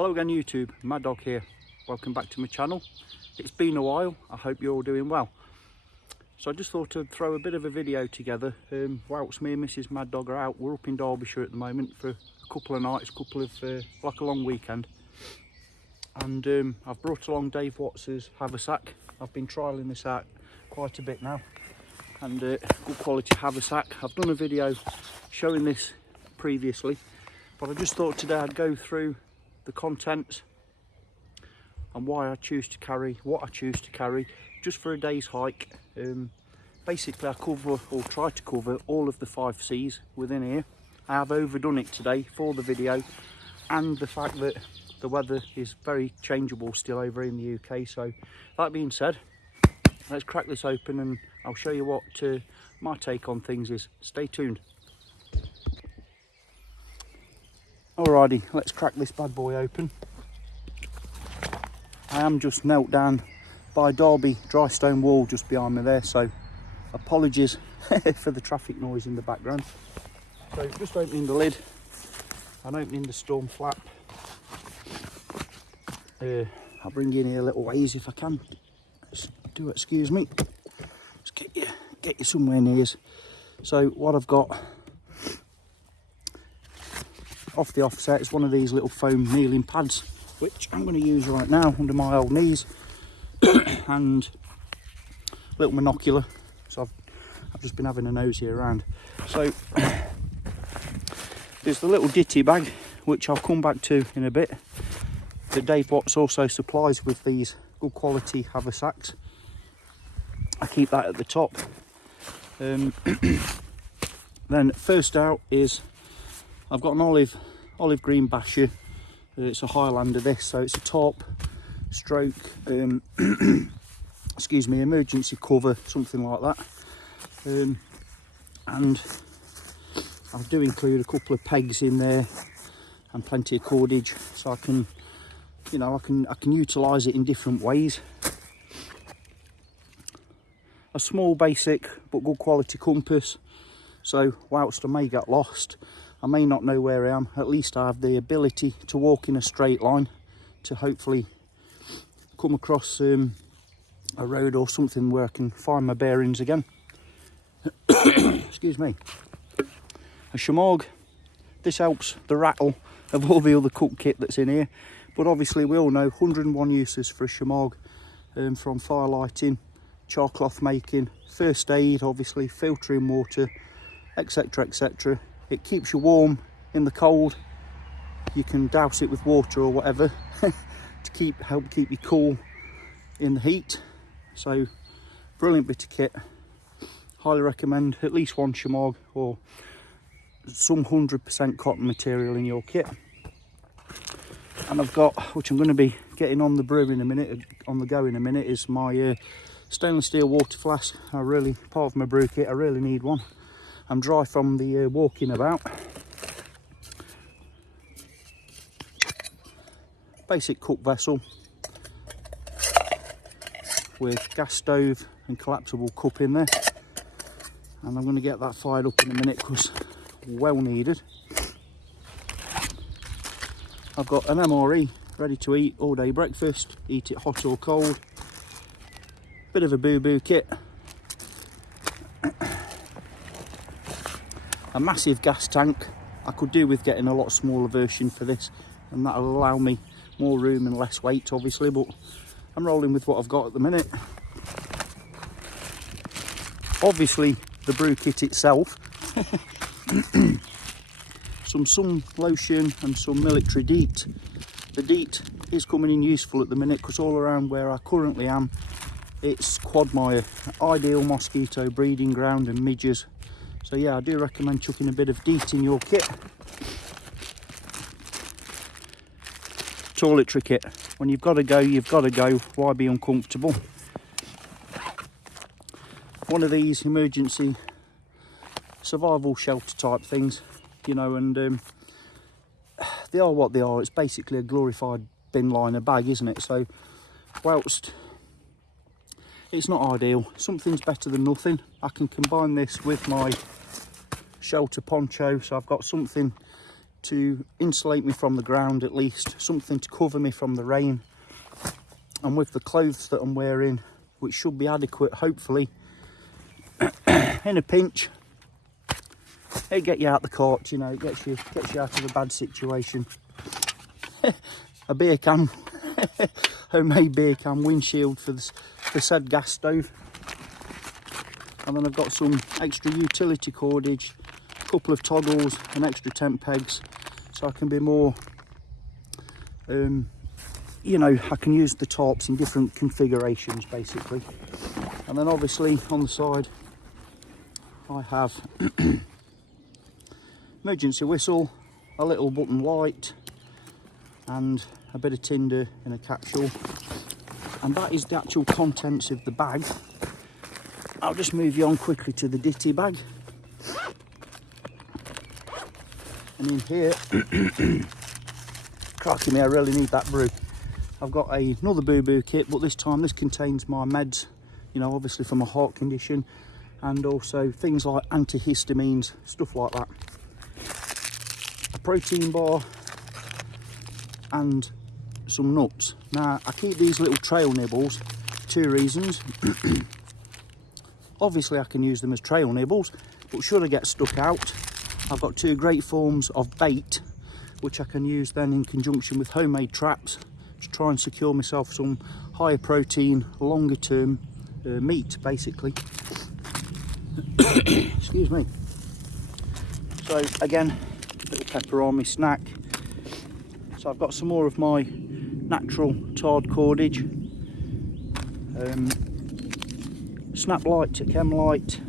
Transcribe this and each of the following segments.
Hello again YouTube, Mad Dog here. Welcome back to my channel. It's been a while, I hope you're all doing well. So I just thought I'd throw a bit of a video together. Whilst me and Mrs Mad Dog are out, we're up in Derbyshire at the moment for a couple of nights, like a long weekend. And I've brought along Dave Watts's Haversack. I've been trialling this out quite a bit now. And good quality Haversack. I've done a video showing this previously, but I just thought today I'd go through the contents and why I choose to carry what I choose to carry just for a day's hike. Basically I cover, or try to cover, all of the 5 C's within here. I have overdone it today for the video, and the fact that the weather is very changeable still over in the UK. So that being said, let's crack this open and I'll show you what my take on things is. Stay tuned. Alrighty, let's crack this bad boy open. I am just knelt down by Derby dry stone wall just behind me there, so apologies for the traffic noise in the background. So just opening the lid and opening the storm flap. I'll bring you in here a little ways if I can. Do excuse me. Just get you somewhere near. So what I've got off the offset is one of these little foam kneeling pads, which I'm going to use right now under my old knees, and a little monocular. So I've just been having a nosy around. So there's the little ditty bag, which I'll come back to in a bit, that Dave Watts also supplies with these good quality Haversacks. I keep that at the top. Then first out is I've got an olive green basher. It's a Highlander this, so it's a top stroke excuse me, emergency cover, something like that. And I do include a couple of pegs in there and plenty of cordage, so I can, you know, I can utilise it in different ways. A small basic but good quality compass, so whilst I may get lost, I may not know where I am, at least I have the ability to walk in a straight line to hopefully come across a road or something where I can find my bearings again. Excuse me. A shemagh. This helps the rattle of all the other cook kit that's in here, but obviously we all know 101 uses for a shemagh, from fire lighting, char cloth making, first aid, obviously filtering water, etc, etc. It keeps you warm in the cold. You can douse it with water or whatever to help keep you cool in the heat. So brilliant bit of kit. Highly recommend at least one shemagh or some 100% cotton material in your kit. And I've got, which I'm going to be getting on the go in a minute, is my stainless steel water flask. Part of my brew kit, I really need one. I'm dry from the walking about. Basic cook vessel with gas stove and collapsible cup in there, and I'm going to get that fired up in a minute because well needed. I've got an MRE ready to eat all day breakfast, eat it hot or cold. Bit of a boo-boo kit. A massive gas tank. I could do with getting a lot smaller version for this, and that'll allow me more room and less weight obviously, but I'm rolling with what I've got at the minute. Obviously the brew kit itself, some sun lotion and some military DEET. The DEET is coming in useful at the minute because all around where I currently am it's quagmire, ideal mosquito breeding ground and midges. So yeah, I do recommend chucking a bit of DEET in your kit. Toiletry kit. When you've got to go, you've got to go. Why be uncomfortable? One of these emergency survival shelter type things, you know, and they are what they are. It's basically a glorified bin liner bag, isn't it? So whilst it's not ideal, something's better than nothing. I can combine this with my shelter poncho, so I've got something to insulate me from the ground, at least something to cover me from the rain. And with the clothes that I'm wearing, which should be adequate, hopefully, in a pinch, it'll get you out the cart, you know, it gets you out of a bad situation. A beer can, homemade beer can, windshield for the said gas stove. And then I've got some extra utility cordage, a couple of toggles and extra tent pegs, so I can be more, you know, I can use the tarps in different configurations basically. And then obviously on the side I have emergency whistle, a little button light, and a bit of tinder in a capsule. And that is the actual contents of the bag. I'll just move you on quickly to the ditty bag. And in here, cracking me, I really need that brew. I've got another boo-boo kit, but this time this contains my meds, you know, obviously for my heart condition, and also things like antihistamines, stuff like that. A protein bar and some nuts. Now, I keep these little trail nibbles for two reasons. Obviously I can use them as trail nibbles, but should I get stuck out, I've got two great forms of bait which I can use then in conjunction with homemade traps to try and secure myself some higher protein, longer term meat basically. Excuse me. So again, a little pepperoni snack. So I've got some more of my natural tarred cordage. Snap light, chem light,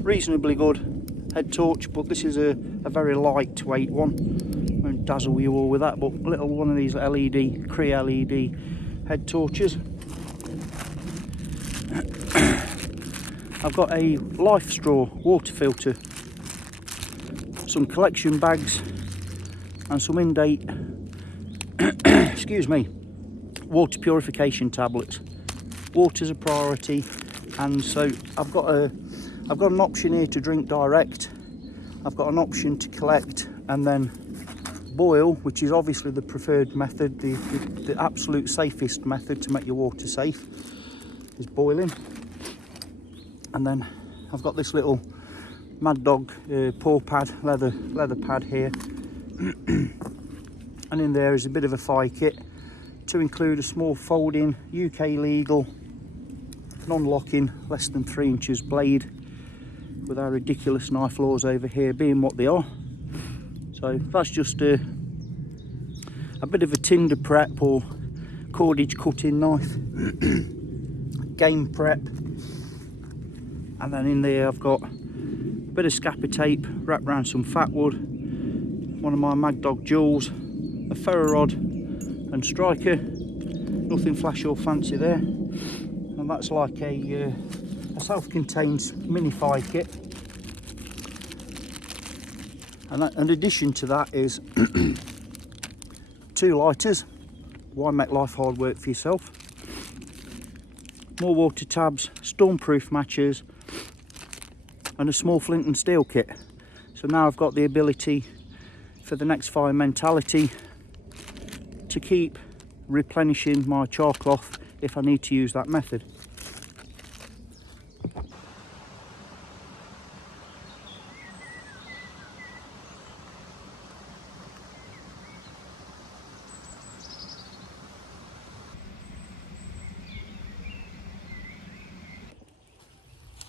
reasonably good head torch, but this is a very lightweight one. I won't dazzle you all with that, but a little one of these LED, Cree LED head torches. I've got a Life Straw water filter, some collection bags, and some in-date excuse me, water purification tablets. Water's a priority, and so I've got an option here to drink direct. I've got an option to collect and then boil, which is obviously the preferred method, the absolute safest method to make your water safe is boiling. And then I've got this little Mad Dog paw pad, leather pad here. And in there is a bit of a fire kit to include a small folding UK legal non-locking less than 3 inches blade, with our ridiculous knife laws over here being what they are. So that's just a bit of a tinder prep or cordage cutting knife, game prep. And then in there I've got a bit of scapper tape wrapped around some fat wood, one of my Mad Dog jewels, a ferro rod and striker, nothing flash or fancy there. And that's like a self-contained mini fire kit. And in addition to that is 2 lighters. Why make life hard work for yourself? More water tabs, stormproof matches, and a small flint and steel kit. So now I've got the ability for the next fire mentality to keep replenishing my char cloth if I need to use that method.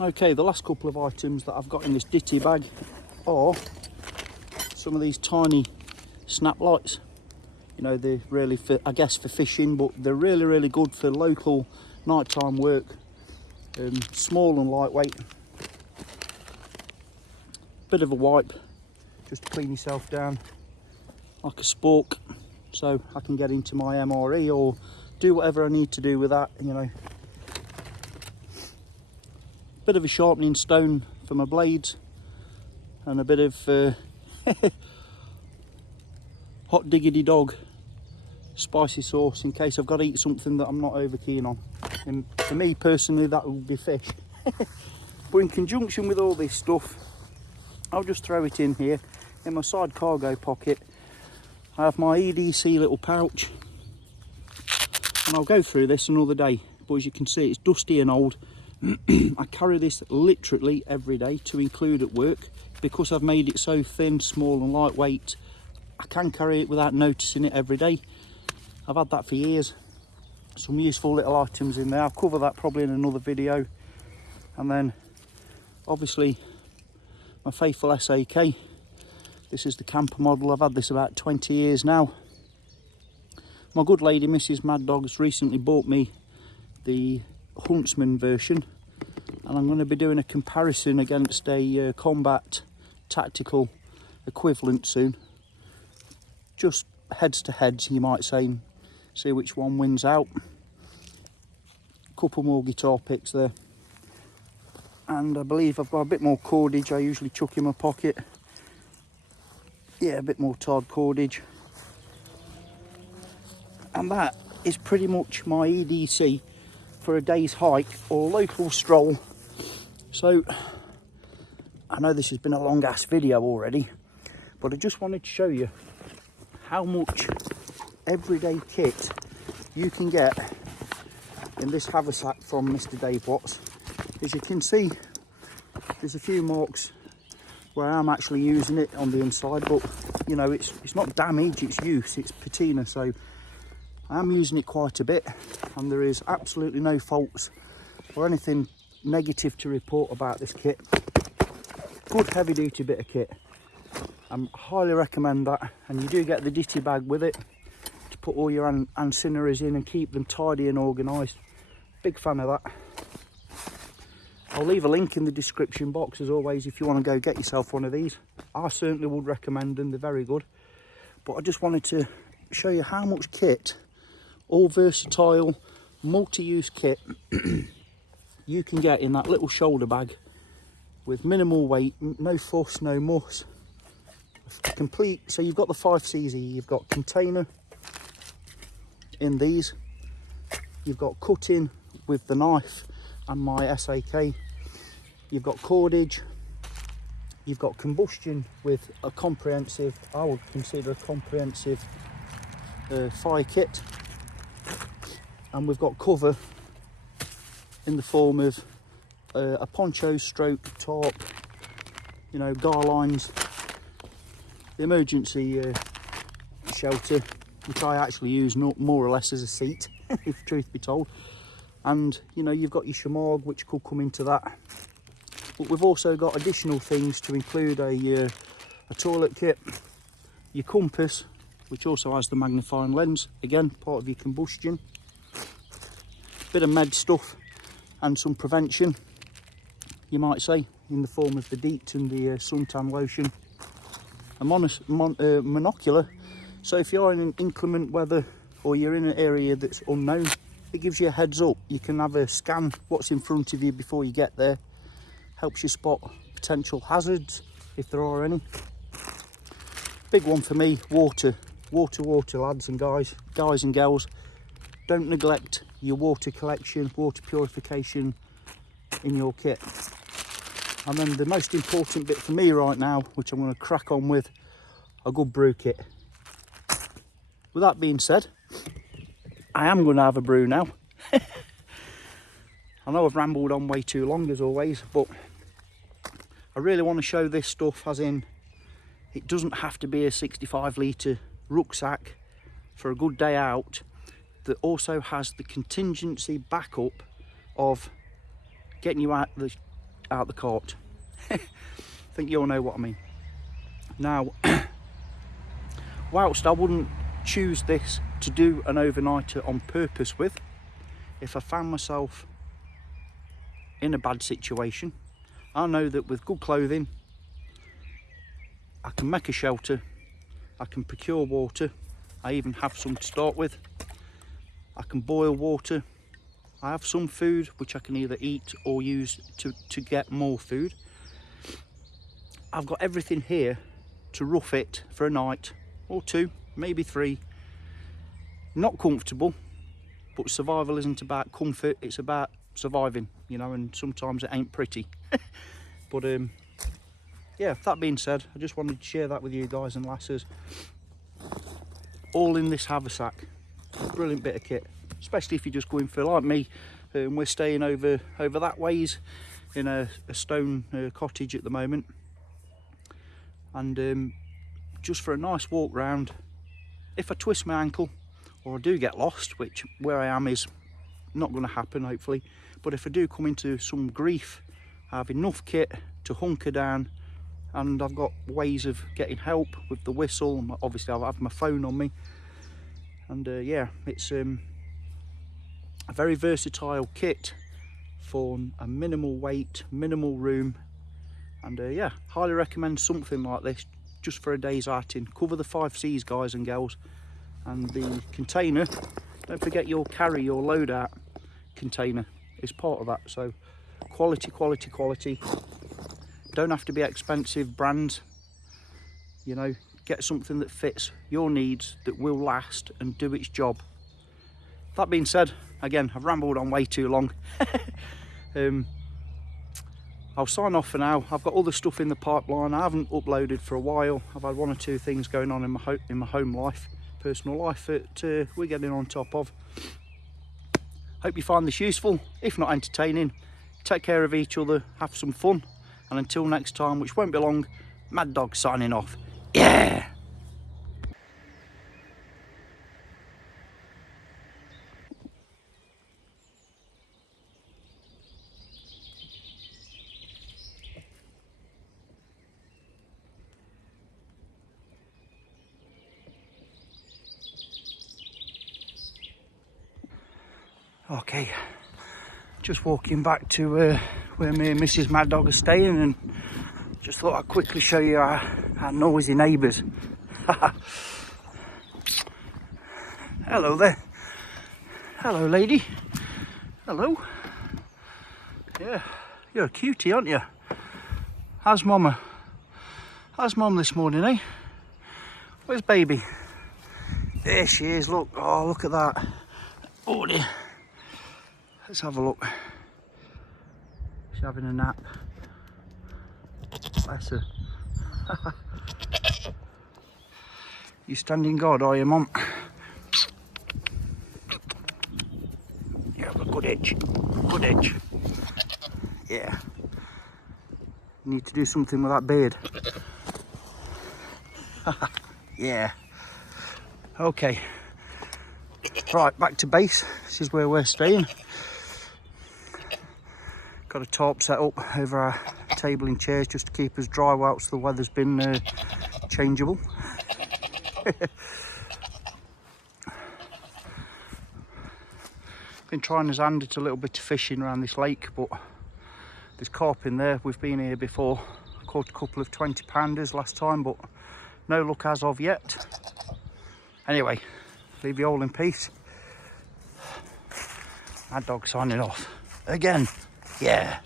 Okay, the last couple of items that I've got in this ditty bag are some of these tiny snap lights. You know, they're really for, I guess, for fishing, but they're really good for local nighttime work. Small and lightweight. Bit of a wipe just to clean yourself down, like a spork, so I can get into my MRE or do whatever I need to do with that, you know. Bit of a sharpening stone for my blades, and a bit of hot diggity dog spicy sauce in case I've got to eat something that I'm not over keen on. And for me personally, that would be fish. But in conjunction with all this stuff, I'll just throw it in here. In my side cargo pocket, I have my EDC little pouch, and I'll go through this another day. But as you can see, it's dusty and old. I carry this literally every day to include at work. Because I've made it so thin, small and lightweight, I can carry it without noticing it every day. I've had that for years. Some useful little items in there. I'll cover that probably in another video. And then obviously my faithful SAK. This is the camper model. I've had this about 20 years now. My good lady, Mrs. Mad Dog, has recently bought me the Huntsman version, and I'm going to be doing a comparison against a combat tactical equivalent soon. Just heads to heads, you might say, and see which one wins out. Couple more guitar picks there, and I believe I've got a bit more cordage. I usually chuck in my pocket. Yeah, a bit more tarred cordage, and that is pretty much my EDC for a day's hike or local stroll. So I know this has been a long ass video already, but I just wanted to show you how much everyday kit you can get in this Haversack from Mr. Dave Watts. As you can see, there's a few marks where I'm actually using it on the inside, but you know, it's not damage, it's use, it's patina, so I am using it quite a bit, and there is absolutely no faults or anything negative to report about this kit. Good heavy duty bit of kit. I highly recommend that, and you do get the ditty bag with it to put all your ancillaries in and keep them tidy and organised. Big fan of that. I'll leave a link in the description box as always if you want to go get yourself one of these. I certainly would recommend them, they're very good. But I just wanted to show you how much kit, all versatile, multi-use kit you can get in that little shoulder bag with minimal weight, no fuss, no muss. Complete, so you've got the 5Cs here, you've got container in these, you've got cutting with the knife and my SAK, you've got cordage, you've got combustion with a comprehensive, I would consider a comprehensive fire kit, and we've got cover in the form of a poncho stroke tarp, you know, guy lines, the emergency shelter, which I actually use more or less as a seat, if truth be told. And you know, you've got your shamag, which could come into that. But we've also got additional things to include a toilet kit, your compass, which also has the magnifying lens, again part of your combustion, bit of med stuff and some prevention, you might say, in the form of the DEET and the suntan lotion, a monocular, so if you're in an inclement weather or you're in an area that's unknown, it gives you a heads up. You can have a scan what's in front of you before you get there, helps you spot potential hazards if there are any. Big one for me, water lads and guys and girls, don't neglect your water collection, water purification in your kit. And then the most important bit for me right now, which I'm going to crack on with, a good brew kit. With that being said, I am going to have a brew now. I know I've rambled on way too long as always, but I really want to show this stuff, as in it doesn't have to be a 65 litre rucksack for a good day out, that also has the contingency backup of getting you out the cart. I think you all know what I mean. Now, whilst I wouldn't choose this to do an overnighter on purpose with, if I found myself in a bad situation, I know that with good clothing I can make a shelter, I can procure water, I even have some to start with, I can boil water, I have some food which I can either eat or use to get more food. I've got everything here to rough it for a night or two, maybe three. Not comfortable, but survival isn't about comfort, it's about surviving, you know, and sometimes it ain't pretty. But yeah, that being said, I just wanted to share that with you guys and lasses. All in this haversack. Brilliant bit of kit, especially if you're just going for, like me, we're staying over that ways in a stone cottage at the moment, and just for a nice walk round. If I twist my ankle or I do get lost, which where I am is not going to happen hopefully, but if I do come into some grief, I have enough kit to hunker down, and I've got ways of getting help with the whistle. Obviously I've had my phone on me, and yeah, it's a very versatile kit for a minimal weight, minimal room, and yeah, highly recommend something like this just for a day's outing. Cover the 5 C's, guys and girls. And the container, don't forget your carry your load out container is part of that. So quality, quality, quality. Don't have to be expensive brands, you know, get something that fits your needs, that will last and do its job. That being said, again, I've rambled on way too long. I'll sign off for now. I've got other stuff in the pipeline. I haven't uploaded for a while. I've had 1 or 2 things going on in my home life, personal life, that we're getting on top of. Hope you find this useful, if not entertaining. Take care of each other, have some fun, and until next time, which won't be long, Mad Dog signing off. Yeah! Okay, just walking back to where me and Mrs. Mad Dog are staying, and just thought I'd quickly show you our noisy neighbours. Hello there. Hello, lady. Hello. Yeah, you're a cutie, aren't you? How's mama? How's mum this morning, eh? Where's baby? There she is, look. Oh, look at that. Oh dear. Let's have a look. She's having a nap. Bless her. You standing guard, are you, Mum? You have a good edge. Good edge. Yeah. You need to do something with that beard. Yeah. Okay. Right, back to base. This is where we're staying. Got a tarp set up over our table and chairs just to keep us dry whilst the weather's been changeable. Been trying his hand at a little bit of fishing around this lake, but there's carp in there. We've been here before. Caught a couple of 20-pounders last time, but no luck as of yet. Anyway, leave you all in peace. Mad Dog signing off again. Yeah.